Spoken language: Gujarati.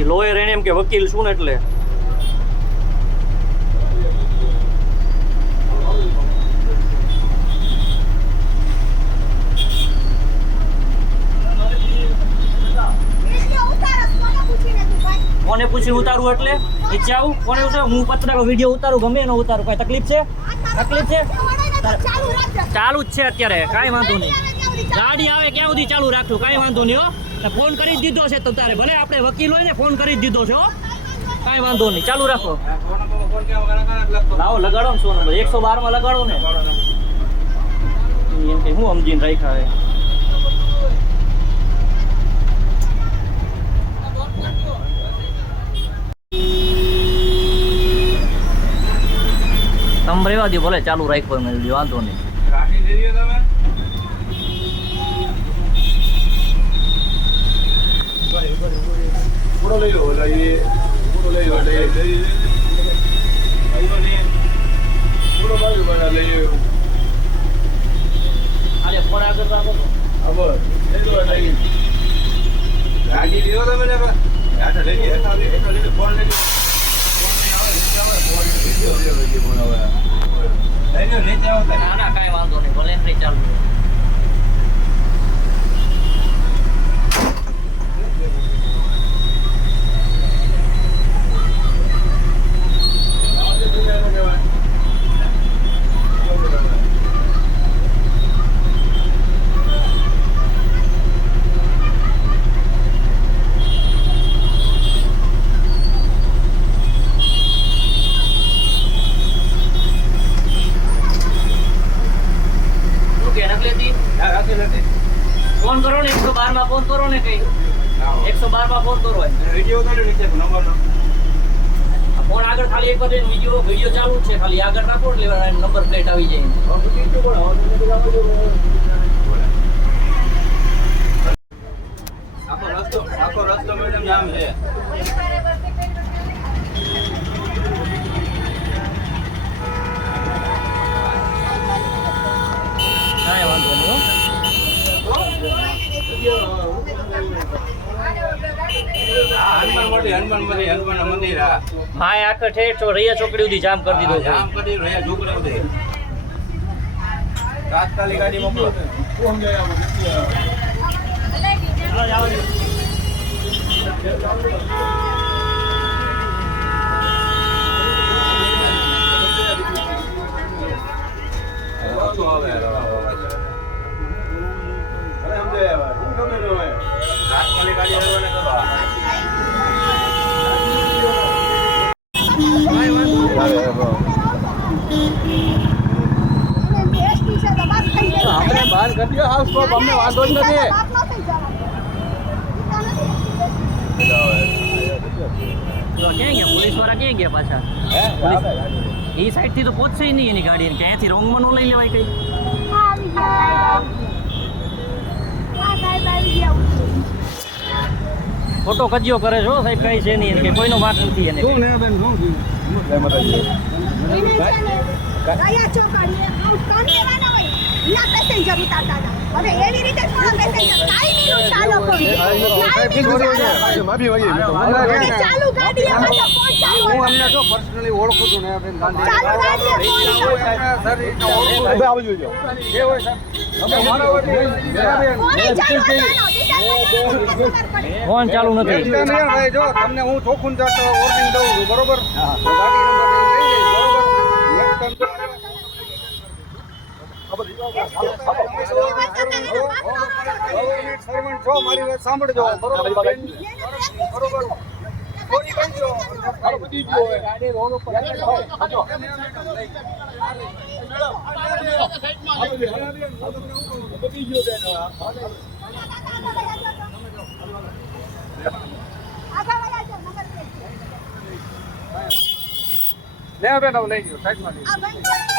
એ લોયર એને એમ કે વકીલ છું ને એટલે કોને પૂછી ઉતારું એટલે ઈચ્છા આવું કોને ઉતારું હું પત્રકાર વિડીયો ઉતારું ગમે એનો ઉતારું કઈ તકલીફ છે ચાલુ જ છે અત્યારે કાંઈ વાંધો નહીં ગાડી આવે ક્યાં સુધી ચાલુ રાખશું કાંઈ વાંધો નહીં હો ફોન કરી જ દીધો છે તો તારે ભલે આપણે વકીલ હોય ને ફોન કરી જ દીધો છે હો કાંઈ વાંધો નહીં ચાલુ રાખો લાવો લગાડો ને શું નંબર 112 માં લગાડો ને એમ કે હું સમજીને રાખ્યા હે તમે રેવા દો ભલે ચાલુ રાખો મેં વાંધો નહીં પૂરો લઈ લો પૂરો લઈ લો પૂરો બાજુ બના લઈ લો આલે ફોન આગળ રાખો હા બસ લઈ લો લઈ ગાડી લીધો તમે ને આઠા લઈ લે ફોન લઈ લો ફોન નહીં આવે ફોન આવે લઈ લો નીચે આવો ના કાંઈ વાંધો નહીં ભલે નહીં ચાલુ ફોન કરો ને 112 માં ફોન કરો ને કઈ 112 માં ફોન કરો વિડિયો ઉતાર્યો નીચે નંબર ફોન આગળ ખાલી એક વાર વિડિયો ચાલુ જ છે ખાલી આગળ રાખો એટલે નંબર પ્લેટ આવી જાય આખો રસ્તો મેડમ જામ છે કાંઈ વાંધો નહીં હનુમાન મંદિર હા આખા ઠેઠ રૈયા ચોકડી સુધી જામ કરી દીધો છે જામ કરી રહ્યા છોકરા બધે તાત્કાલિક ગાડી મોકલો આપણે બહાર કરી હાઉસ ટોપ અમને વાંધો જ નથી ક્યાં ગયા પોલીસ વાળા ક્યાં ગયા પાછા એ સાઈડ થી તો પહોંચશે નહીં એની ગાડી ક્યાંથી રોંગમાં નો લઈ લેવાય કઈ ખોટો કજિયો કરે છો સાહેબ કઈ છે નહીં કે કોઈનો વાત નથી એને શું ને બેન શું પેસેન્જર ઉતારતા હતા હવે એવી રીતે થોડો પેસેન્જર કાઈ નહીં ચાલો ચાલુ ગાડી આવે તો કોણ ચાલુ હું અમને જો પર્સનલી ઓળખું છું ને બેન ગાંધી ચાલુ ગાડી સર ઈનો ઓળખું બે આવી જોજો જે હોય સર અમે મારા વતી ફોન ચાલુ નથી ભાઈ જો તમને હું ચોખ્ખું વોર્નિંગ દઉં છું બરોબર ગાડી નંબર લઈ લે બરોબર નેક્સ્ટ સર્વન્ટ છો મારી વાત સાંભળજો બરોબર બરોબર થોડી કંજો આ બધી જો ગાડી રોડ ઉપર બધી જો બેન લે બેન લઈ ગયો સાઈડમાં